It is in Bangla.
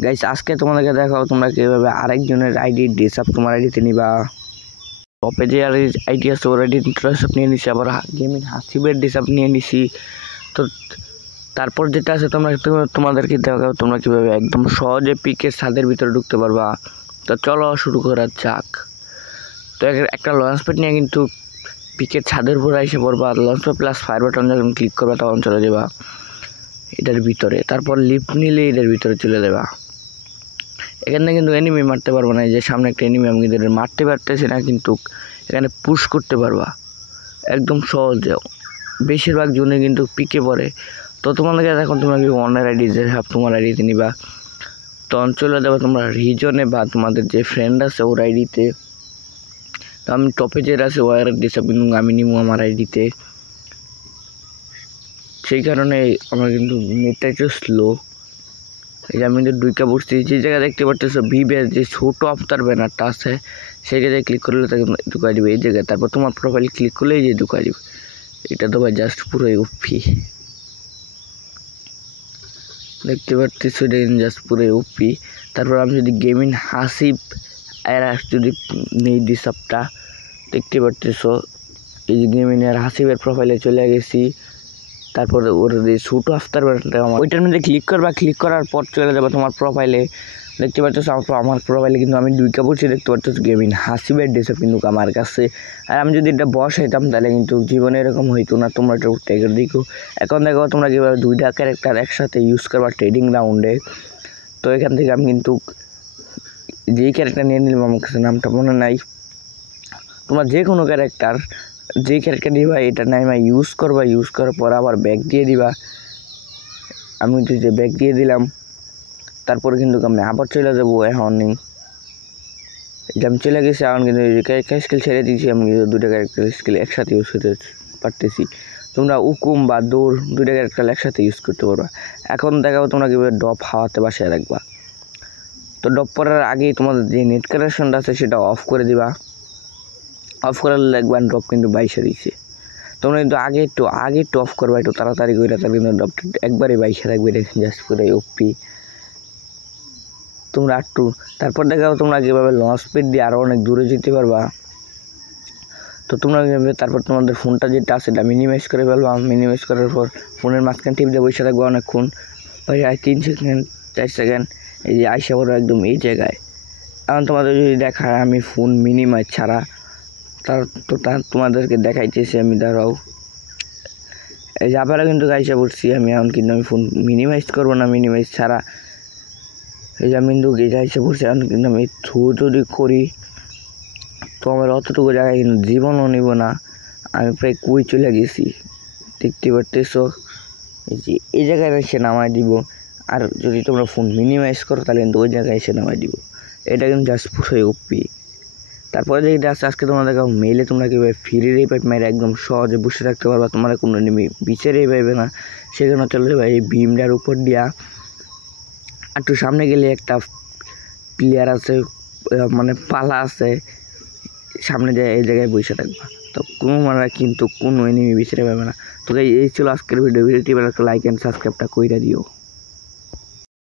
গাইস আজকে তোমাদেরকে দেখাবো তোমরা কিভাবে আরেকজনের আইডি ডিসআপ তোমার আইডিতে নিবা। টপে যে আইডি আছে ওর আইডি ডিসআপ নিয়ে নিছি, আবার গেমিং হাসিবের ডিসআপ নিয়ে নিছি। তো তারপর যেটা আছে তোমাদেরকে দেখাবো তোমরা কিভাবে একদম সহজে পিকের ছাদের ভিতরে ঢুকতে পারবা। তো চলো শুরু করা যাক। তো একটা লঞ্চ প্যাড নিয়ে কিন্তু পিকের ছাদের উপর এসে পড়বা, launch pad plus fire button যখন ক্লিক করবা তখন চলে যাবা এটার ভিতরে। তারপর লিফট নিলে এটার ভিতরে চলে যাবা। এখানে কিন্তু এনিমি মারতে পারবো না, যে সামনে একটা এনিমি আমি কিন্তু মারতে পারতেছি না, কিন্তু এখানে পুশ করতে পারবা একদম সহজে। বেশিরভাগ জনে কিন্তু পিকে পড়ে। তো তোমাদেরকে এখন তোমরা কি অনের আইডি যে সব তোমার আইডিতে নিবা, তখন চলে যাবে তোমরা রিজনে বা তোমাদের যে ফ্রেন্ড আছে ওর আইডিতে। তো আমি টপে যে আছে ওয়ার ডিসআপ কিন্তু আমি নিবো আমার আইডিতে, সেই কারণে আমার কিন্তু নেটটা একটু স্লো। এই যে আমি কিন্তু দুইটা বসছি, যে জায়গায় দেখতে পাচ্ছ ভিভের যে ছোট আফতার ব্যানারটা আছে সেই জায়গায় ক্লিক করলে তাকে ঢুকাই দিবে এই জায়গায়। তারপর তোমার প্রোফাইল ক্লিক করলে এই যে ঢুকাই দিবে। এটা তো ভাই জাস্ট পুরোই ওপি, দেখতে পাচ্ছি এটা জাস্ট পুরোই ওপি। তারপর আমি যদি গেমিং হাসিব এর যদি নেই ডিসআপটা দেখতে পাচ্ছ, এই যে গেমিং এর হাসিবের প্রোফাইলে চলে গেছি। তারপরে ওর যে ছোটো আফতার ব্যানারটা ওইটার মধ্যে ক্লিক করবা, ক্লিক করার পর চলে যাবে তোমার প্রোফাইলে। দেখতে পাচ্ছ আমার প্রোফাইলে কিন্তু আমি দুইটা বলছি, দেখতে পাচ্ছ গেমিং হাসিবের ডিসআপ কিন্তু আমার কাছে। আর আমি যদি এটা বসাইতাম তাহলে কিন্তু জীবনে এরকম হইতো না। তোমরা একটু টেকে দেখো। এখন দেখো তোমরা কীভাবে দুইটা ক্যারেক্টার একসাথে ইউজ করবা ট্রেডিং রাউন্ডে। তো এখান থেকে আমি কিন্তু যেই ক্যারেক্টার নিয়ে নিলাম, আমার কাছে নামটা মনে নাই। তোমরা যে কোনো ক্যারেক্টার যেই ক্যারেক্টার দিবা এটা নাইমা ইউজ করবা, ইউজ করার পর আবার ব্যাক দিয়ে দিবা। আমি তো যে ব্যাক দিয়ে দিলাম, তারপরে কিন্তু আমি আবার চলে যাবো। এখন এটা আমি চলে গেছি, এখন কিন্তু ক্যারেক্টার স্কিল ছেড়ে দিয়েছি। আমি দুটো ক্যারেক্টার স্কিল একসাথে ইউজ করতে পারতেছি। তোমরা উকুম বা দৌড় দুটো ক্যারেক্টার একসাথে ইউজ করতে পারবা। এখন দেখাবো তোমরা কীভাবে ডপ হাওয়াতে বাসায় রাখবা। তো ডপ করার আগেই তোমাদের যে নেট কানেকশনটা আছে সেটা অফ করে দিবা। অফ করার লাগবে ড্রপ কিন্তু 22 দিচ্ছে। তোমরা কিন্তু আগে একটু অফ করবা, একটু তাড়াতাড়ি করে, তাহলে কিন্তু ড্রপটা একবারে 22 রাখবে। দেখেন জাস্ট পুরো ওপি তোমরা একটু। তারপর দেখাও তোমরা কীভাবে লঞ্চ স্পিড দিয়ে আরও অনেক দূরে যেতে পারবা। তো তোমরা তারপর তোমাদের ফোনটা যেটা আছে সেটা মিনিমাইজ করে ফেলবা। মিনিমাইজ করার পর ফোনের মাঝখান টিপ দিয়ে বসে থাকবো অনেকক্ষণ, 3 সেকেন্ড 4 সেকেন্ড, এই যে আইসা পড়ো একদম এই জায়গায়। এখন তোমাদের যদি দেখায় আমি ফোন মিনিমাইজ ছাড়া, তোমাদেরকে দেখাইতেছি আমি। দাঁড়াও, এই যে আবারও কিন্তু গাইসা পড়ছি আমি। এখন কিন্তু আমি ফোন মিনিমাইজ করবো না, মিনিমাইজ ছাড়া। এই যে আমি কিন্তু গাইসা পড়ছি। এখন কিন্তু আমি যদি করি তো আমার অতটুকু জায়গায় কিন্তু জীবনও নিব না। আমি প্রায় কই চলে গেছি, দেখতে পারতেছ। এই যে এই জায়গায় এসে নামাই দিব। আর যদি তোমরা ফোন মিনিমাইজ করো তাহলে কিন্তু ওই জায়গায় এসে নামাই দিব। এটা কিন্তু জাস্ট পুরোই ওপি। তারপরে যেটা আছে আজকে তোমাদের মেইলে তোমরা কীভাবে ফ্রি রিপাইট মেরে একদম সহজে বসে থাকতে পারবা। তোমরা কোনো এনিমি বিচারেই পাইবে না। সেখানে চলে যাবে এই বিমটার উপর দিয়া। একটু সামনে গেলে একটা প্লেয়ার আছে, মানে পালা আছে, সামনে যায় এই জায়গায় বসে থাকবা। তো কিন্তু কোনো এনিমি বিচারে পাবে না। তো এই ছিল আজকের ভিডিওটি। লাইক অ্যান্ড সাবস্ক্রাইবটা কইরা দিও।